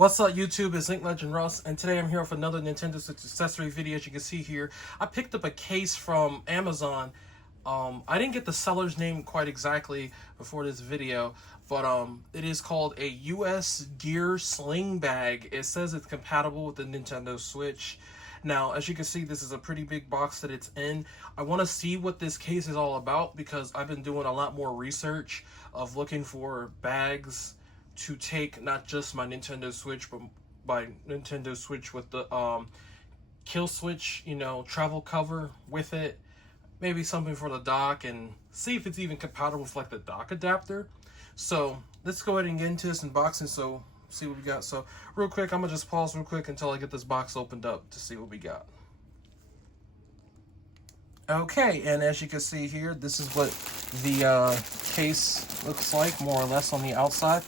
What's up, YouTube? It's Link Legend Russ, and today I'm here with another Nintendo Switch accessory video. As you can see here, I picked up a case from Amazon. I didn't get the seller's name quite exactly before this video, but it is called a US Gear Sling bag. It says it's compatible with the Nintendo Switch. Now, as you can see, this is a pretty big box that it's in. I want to see what this case is all about because I've been doing a lot more research of looking for bags to take not just my Nintendo Switch, but my Nintendo Switch with the kill switch, travel cover with it. Maybe something for the dock, and see if it's even compatible with like the dock adapter. So let's go ahead and get into this unboxing. So see what we got. So real quick, I'm gonna just pause real quick until I get this box opened up to see what we got. Okay, and as you can see here, this is what the case looks like, more or less, on the outside.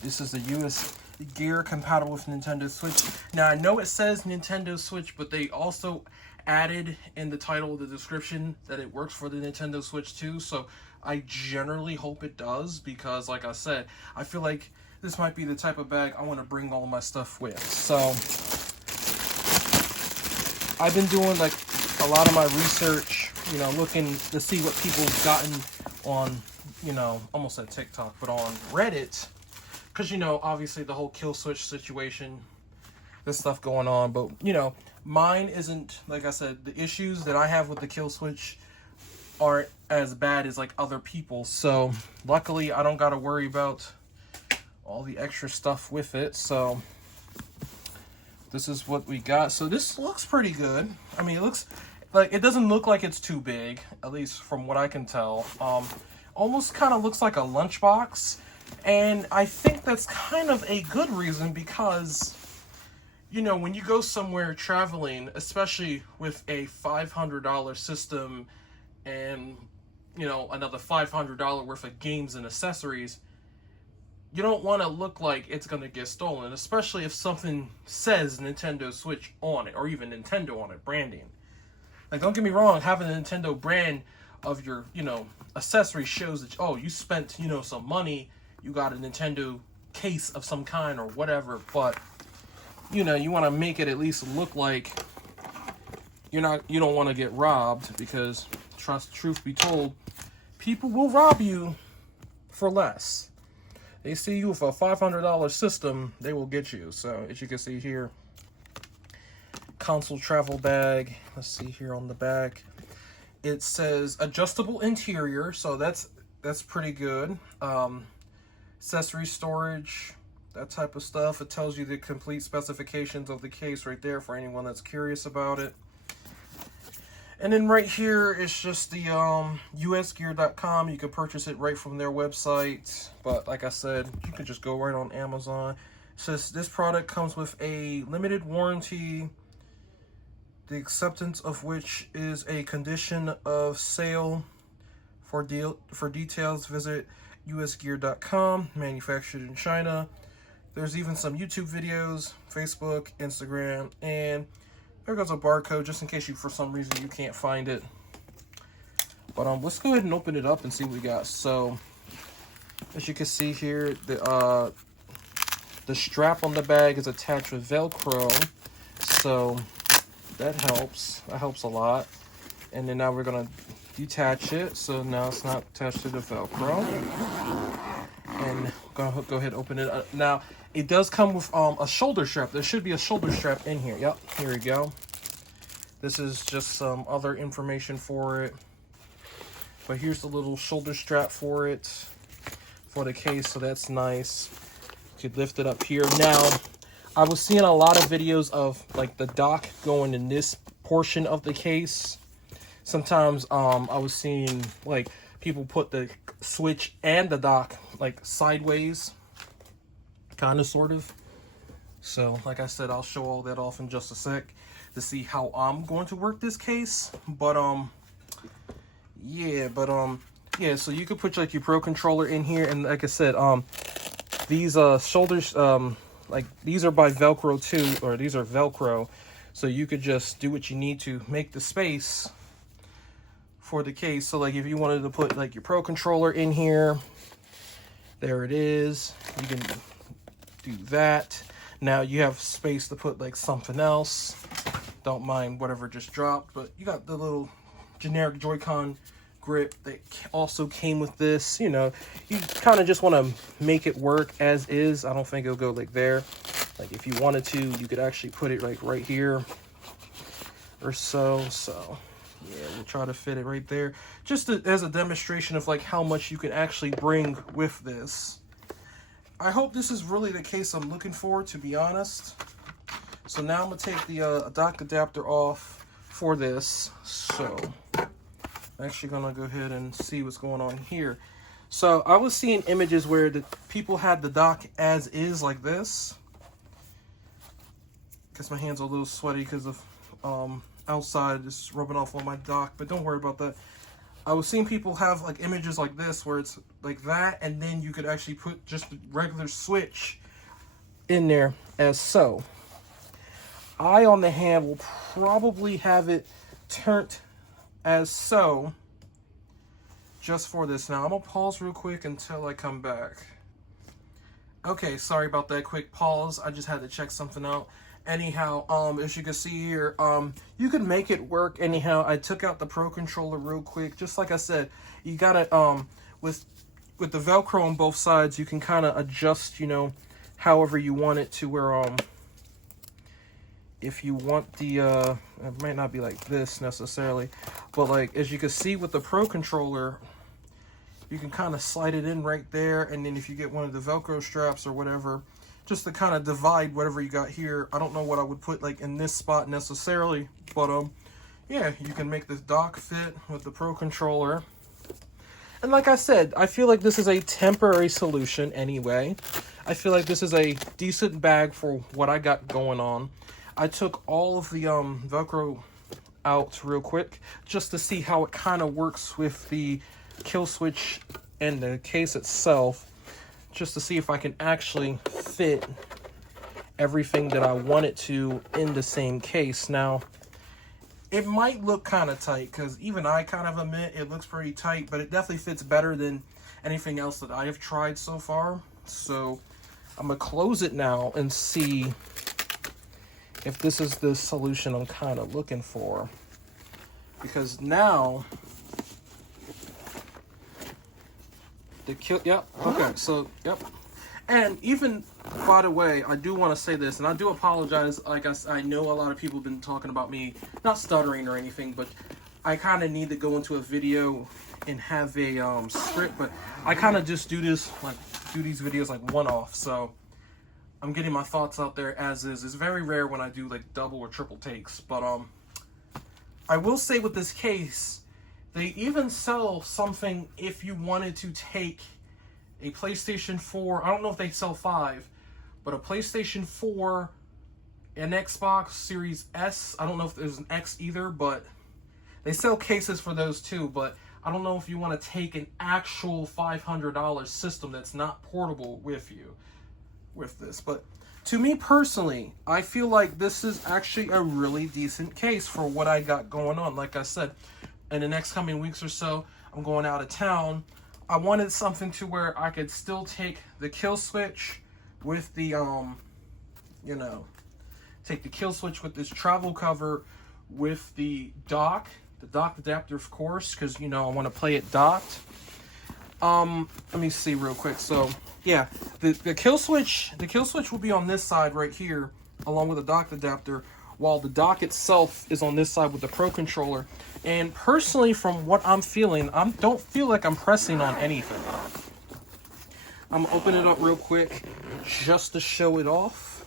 This is the US Gear compatible with Nintendo Switch. Now, I know it says Nintendo Switch, but they also added in the title of the description that it works for the Nintendo Switch too. So I generally hope it does because, like I said, I feel like this might be the type of bag I want to bring all of my stuff with. So I've been doing like a lot of my research, looking to see what people have gotten on, almost at TikTok, but on Reddit. Because, obviously the whole kill switch situation, this stuff going on. But, mine isn't, like I said, the issues that I have with the kill switch aren't as bad as like other people. So luckily I don't got to worry about all the extra stuff with it. So this is what we got. So this looks pretty good. I mean, it looks like, it doesn't look like it's too big, at least from what I can tell. Almost kind of looks like a lunchbox. And I think that's kind of a good reason because, when you go somewhere traveling, especially with a $500 system and, another $500 worth of games and accessories, you don't want to look like it's going to get stolen, especially if something says Nintendo Switch on it, or even Nintendo on it, branding. Like, don't get me wrong, having a Nintendo brand of your, accessory shows that, oh, you spent, some money, you got a Nintendo case of some kind or whatever, but, you want to make it at least look like you don't want to get robbed, because, truth be told, people will rob you for less. They see you with a $500 system, they will get you. So, as you can see here, console travel bag. Let's see here on the back. It says adjustable interior, so that's pretty good. Accessory storage, that type of stuff. It tells you the complete specifications of the case right there for anyone that's curious about it. And then right here is just the usgear.com. You can purchase it right from their website. But like I said, you can just go right on Amazon. It says this product comes with a limited warranty, the acceptance of which is a condition of sale. For details, visit usgear.com, manufactured in China. There's even some YouTube videos, Facebook, Instagram, and there goes a barcode just in case for some reason you can't find it. But let's go ahead and open it up and see what we got. So as you can see here, the strap on the bag is attached with Velcro, so that helps. That helps a lot. And then now we're gonna detach it, so now it's not attached to the Velcro. And I'm gonna go ahead and open it up. Now it does come with a shoulder strap. There should be a shoulder strap in here. Yep, here we go. This is just some other information for it, but here's the little shoulder strap for it, for the case, so that's nice. You could lift it up here. Now I was seeing a lot of videos of like the dock going in this portion of the case. Sometimes I was seeing like people put the Switch and the dock like sideways, kind of, sort of. So like I said, I'll show all that off in just a sec to see how I'm going to work this case. But yeah, so you could put like your Pro controller in here, and like I said, these shoulders, like these are by Velcro too, or these are Velcro, so you could just do what you need to make the space for the case. So like if you wanted to put like your Pro controller in here, there it is. You can do that. Now you have space to put like something else. Don't mind whatever just dropped, but you got the little generic Joy-Con grip that also came with this. You know, you kind of just want to make it work as is. I don't think it'll go like there. Like if you wanted to, you could actually put it like right here or so. So yeah, we'll try to fit it right there, just as a demonstration of like how much you can actually bring with this. I hope this is really the case I'm looking for, to be honest. So now I'm gonna take the dock adapter off for this. So I'm actually gonna go ahead and see what's going on here. So I was seeing images where the people had the dock as is like this. Guess my hands are a little sweaty because of outside is rubbing off on my dock, but don't worry about that. I was seeing people have like images like this where it's like that, and then you could actually put just the regular switch in there as so. I, on the hand, will probably have it turned as so just for this. Now I'm gonna pause real quick until I come back. Okay, sorry about that quick pause. I just had to check something out. Anyhow, as you can see here, you can make it work. Anyhow, I took out the Pro Controller real quick. Just like I said, you gotta, with the Velcro on both sides, you can kind of adjust, you know, however you want it to where, if you want the, it might not be like this necessarily, but like, as you can see with the Pro Controller, you can kind of slide it in right there. And then if you get one of the Velcro straps or whatever, just to kind of divide whatever you got here. I don't know what I would put like in this spot necessarily, but yeah, you can make this dock fit with the Pro Controller. And like I said, I feel like this is a temporary solution anyway. I feel like this is a decent bag for what I got going on. I took all of the Velcro out real quick just to see how it kind of works with the kill switch and the case itself, just to see if I can actually fit everything that I want it to in the same case. Now, it might look kind of tight, because even I kind of admit it looks pretty tight, but it definitely fits better than anything else that I have tried so far. So I'm gonna close it now and see if this is the solution I'm kind of looking for, because now the kill, yep, okay, so, yep. And even, by the way, I do want to say this, and I do apologize, like I know a lot of people have been talking about me, not stuttering or anything, but I kind of need to go into a video and have a script, but I kind of just do these videos like one-off, so I'm getting my thoughts out there as is. It's very rare when I do like double or triple takes, but I will say with this case, they even sell something if you wanted to take a PlayStation 4, I don't know if they sell 5, but a PlayStation 4, an Xbox Series S, I don't know if there's an X either, but they sell cases for those too, but I don't know if you want to take an actual $500 system that's not portable with you with this. But to me personally, I feel like this is actually a really decent case for what I got going on. Like I said, in the next coming weeks or so, I'm going out of town. I wanted something to where I could still take the kill switch with the, you know, take the kill switch with this travel cover with the dock adapter, of course, because, you know, I want to play it docked. Let me see real quick. So, yeah, the kill switch will be on this side right here, along with the dock adapter, while the dock itself is on this side with the Pro Controller. And personally, from what I'm feeling, I don't feel like I'm pressing on anything. I'm gonna open it up real quick just to show it off,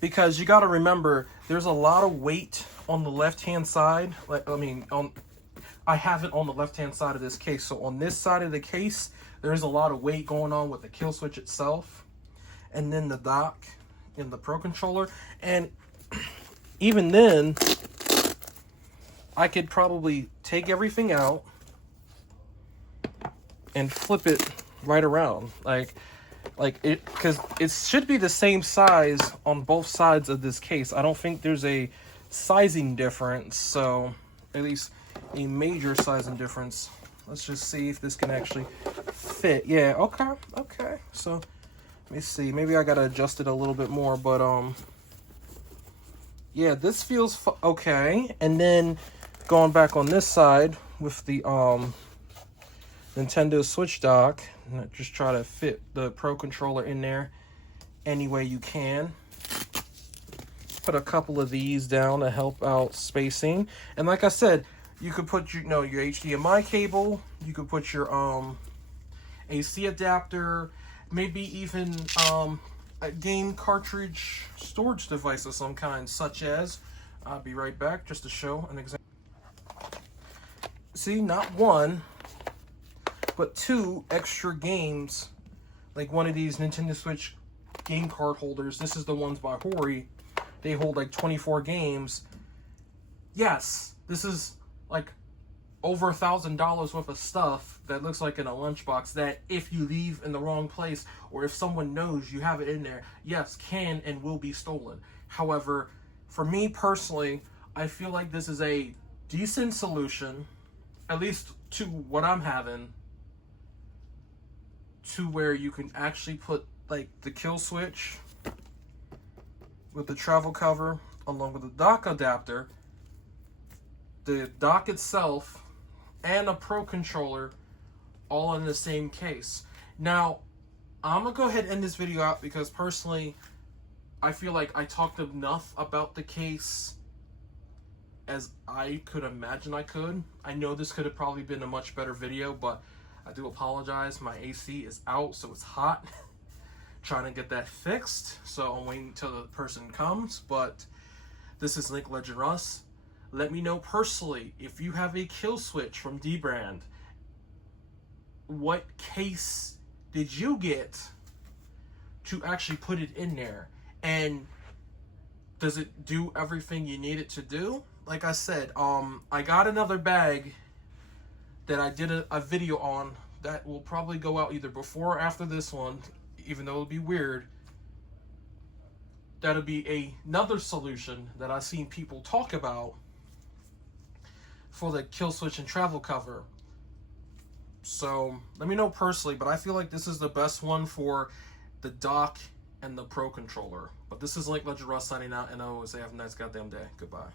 because you got to remember there's a lot of weight on the left hand side. Like, I have it on the left hand side of this case, so on this side of the case there's a lot of weight going on with the kill switch itself, and then the dock in the Pro Controller. And even then, I could probably take everything out and flip it right around, like it, because it should be the same size on both sides of this case. I don't think there's a sizing difference, so at least a major sizing difference. Let's just see if this can actually fit. Yeah, okay. So Let me see. Maybe I gotta adjust it a little bit more, but yeah, this feels okay. And then going back on this side with the Nintendo Switch dock, just try to fit the Pro Controller in there any way you can. Put a couple of these down to help out spacing. And like I said, you could put your HDMI cable, you could put your AC adapter, maybe even a game cartridge storage device of some kind, such as, I'll be right back just to show an example. See, not one, but 2 extra games, like one of these Nintendo Switch game card holders. This is the ones by Hori. They hold like 24 games. Yes, this is like over $1,000 worth of stuff that looks like in a lunchbox that if you leave in the wrong place or if someone knows you have it in there, yes, can and will be stolen. However, for me personally, I feel like this is a decent solution, at least to what I'm having, to where you can actually put like the kill switch with the travel cover along with the dock adapter, the dock itself, and a Pro Controller all in the same case. Now, I'm gonna go ahead and end this video out because personally, I feel like I talked enough about the case as I could imagine I could. I know this could have probably been a much better video, but I do apologize. My AC is out, so it's hot. Trying to get that fixed, so I'm waiting until the person comes. But this is Link Legend Russ. Let me know personally if you have a kill switch from D-Brand. What case did you get to actually put it in there? And does it do everything you need it to do? Like I said, I got another bag that I did a video on that will probably go out either before or after this one, even though it'll be weird. That'll be another solution that I've seen people talk about for the kill switch and travel cover. So let me know personally, but I feel like this is the best one for the dock and the Pro Controller. But this is Link Legend Russ signing out, and I always say have a nice goddamn day. Goodbye.